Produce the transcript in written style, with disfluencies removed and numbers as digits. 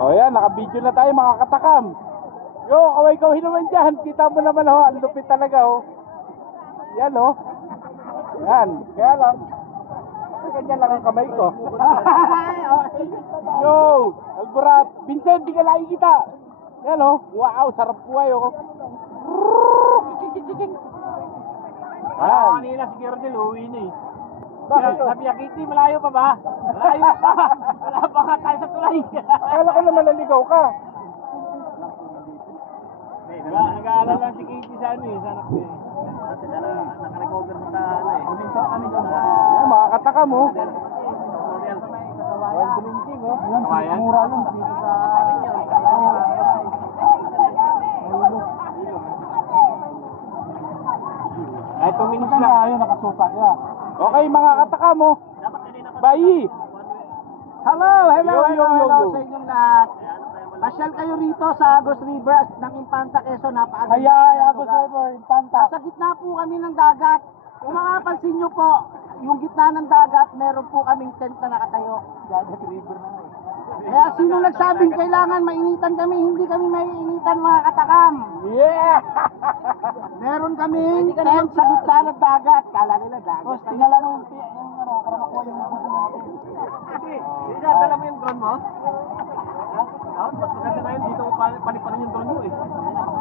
O yan, naka-video na tayo mga katakam. Yo, kaway-kaway naman dyan. Kita mo naman ho, ang lupit talaga ho. Yan ho. Yan, kaya lang. Ganyan lang ang kamay ko. Yo, Alborat. Vincent, di ka nakikita. Yan ho. Wow, sarap buhay ho. Kanina si Gerdel, uwi na eh. Sabi niya, Kitty, malayo pa ba? Malayo pa. Wala pa nga tayo sa tulay. Akala ko naman naligaw ka. Nag-aalala lang si Kitty sa ano eh, sa anak niya eh. Naka-recover na sa ano eh. Yan, mga katakam ho. Wild drinking oh. Kamayan? Mura lang. Ay, 2 minutes lang. Ayun, nakasukat ya. Okay, mga katakam ho. Bayi. Hello Yo, yo, yo, yo. sa inyong lahat. Pasyal kayo rito sa Agos River ng Impanta, Quezon. Napakaganda Kaya, ng Agos lugar. River, Infanta. Nasa gitna po kami ng dagat. Kung makapansin nyo po, yung gitna ng dagat, meron po kaming tent na nakatayo. Dagat River na nga. Kaya sino nagsabing kailangan mainitan kami, hindi kami maiinitan mga katakam. Yeah! Meron kaming tent sa gitna ng dagat. Kala nila dagat. Boss, tingnan mo yung ano, para makuha yung Hindi, dala mo yung drone mo?